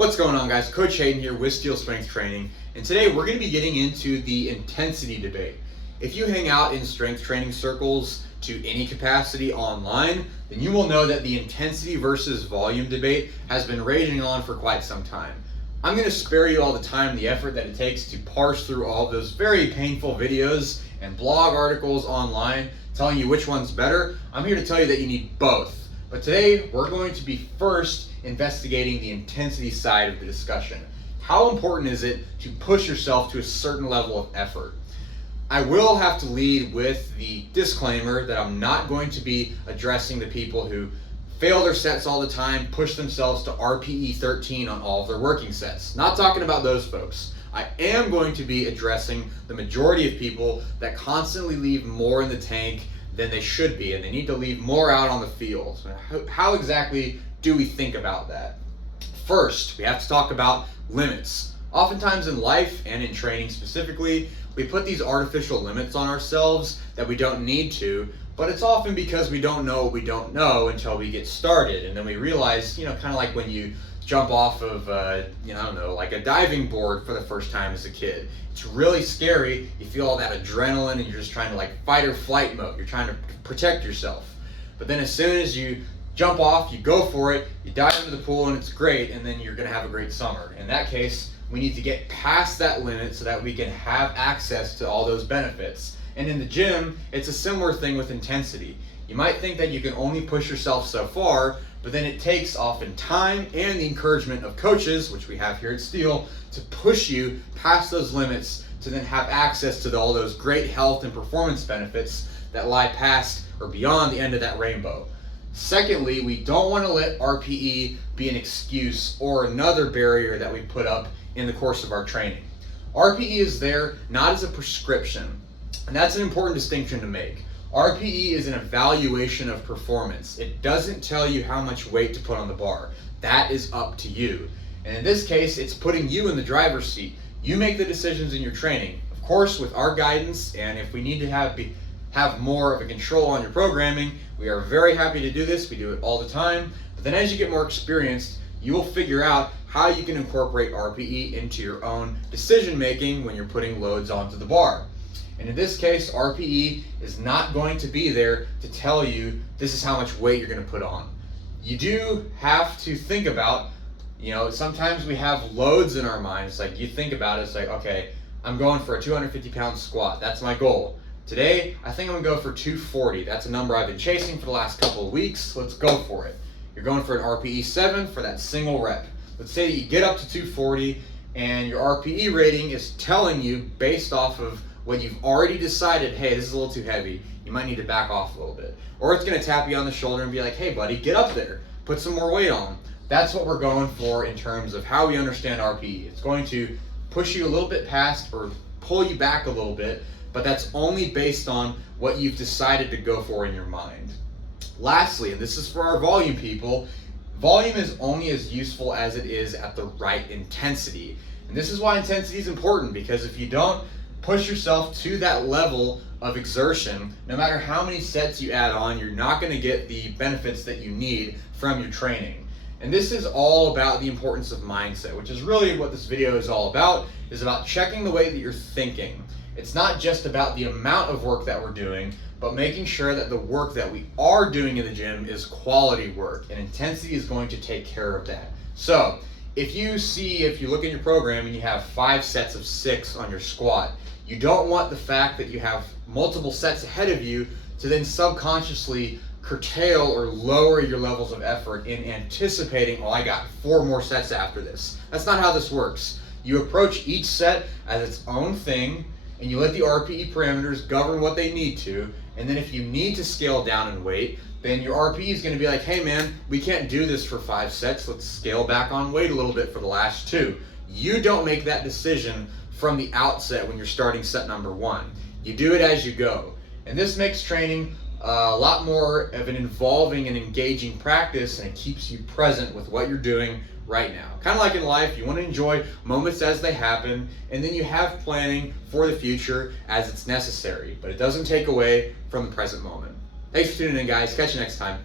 What's going on, guys? Coach Hayden here with Steel Strength Training, and today we're going to be getting into the intensity debate. If you hang out in strength training circles to any capacity online, then you will know that the intensity versus volume debate has been raging on for quite some time. I'm going to spare you all the time and the effort that it takes to parse through all of those very painful videos and blog articles online telling you which one's better. I'm here to tell you that you need both. But today we're going to be first investigating the intensity side of the discussion. How important is it to push yourself to a certain level of effort? I will have to lead with the disclaimer that I'm not going to be addressing the people who fail their sets all the time, push themselves to RPE 13 on all of their working sets. Not talking about those folks. I am going to be addressing the majority of people that constantly leave more in the tank than they should be, and they need to leave more out on the field. How exactly do we think about that? First, we have to talk about limits. Oftentimes in life and in training specifically, we put these artificial limits on ourselves that we don't need to, but it's often because we don't know what we don't know until we get started, and then we realize, kind of like when you jump off of, like a diving board for the first time as a kid. It's really scary. You feel all that adrenaline and you're just trying to fight or flight mode. You're trying to protect yourself. But then as soon as you jump off, you go for it, you dive into the pool and it's great, and then you're gonna have a great summer. In that case, we need to get past that limit so that we can have access to all those benefits. And in the gym, it's a similar thing with intensity. You might think that you can only push yourself so far, but then it takes often time and the encouragement of coaches, which we have here at Steel, to push you past those limits to then have access to all those great health and performance benefits that lie past or beyond the end of that rainbow. Secondly, we don't want to let RPE be an excuse or another barrier that we put up in the course of our training. RPE is there not as a prescription, and that's an important distinction to make. RPE is an evaluation of performance. It doesn't tell you how much weight to put on the bar. That is up to you. And in this case, it's putting you in the driver's seat. You make the decisions in your training. Of course, with our guidance, and if we need to have more of a control on your programming, we are very happy to do this. We do it all the time. But then as you get more experienced, you will figure out how you can incorporate RPE into your own decision making when you're putting loads onto the bar. And in this case, RPE is not going to be there to tell you this is how much weight you're going to put on. You do have to think about, sometimes we have loads in our minds. Like you think about it, it's like, okay, I'm going for a 250-pound squat. That's my goal. Today, I think I'm going to go for 240. That's a number I've been chasing for the last couple of weeks. Let's go for it. You're going for an RPE 7 for that single rep. Let's say that you get up to 240 and your RPE rating is telling you based off of when you've already decided, hey, this is a little too heavy, you might need to back off a little bit. Or it's going to tap you on the shoulder and be like, hey, buddy, get up there. Put some more weight on. That's what we're going for in terms of how we understand RPE. It's going to push you a little bit past or pull you back a little bit, but that's only based on what you've decided to go for in your mind. Lastly, and this is for our volume people, volume is only as useful as it is at the right intensity. And this is why intensity is important, because if you don't push yourself to that level of exertion, no matter how many sets you add on, you're not going to get the benefits that you need from your training. And this is all about the importance of mindset, which is really what this video is all about, is about checking the way that you're thinking. It's not just about the amount of work that we're doing, but making sure that the work that we are doing in the gym is quality work, and intensity is going to take care of that. So if you look at your program and you have 5 sets of 6 on your squat, you don't want the fact that you have multiple sets ahead of you to then subconsciously curtail or lower your levels of effort in anticipating, I got 4 more sets after this. That's not how this works. You approach each set as its own thing, and you let the RPE parameters govern what they need to, and then if you need to scale down in weight, then your RPE is going to be like, hey man, we can't do this for 5 sets, let's scale back on weight a little bit for the last 2. You don't make that decision from the outset when you're starting set number 1. You do it as you go. And this makes training a lot more of an involving and engaging practice, and it keeps you present with what you're doing right now. Kind of like in life, you want to enjoy moments as they happen, and then you have planning for the future as it's necessary, but it doesn't take away from the present moment. Thanks for tuning in, guys. Catch you next time.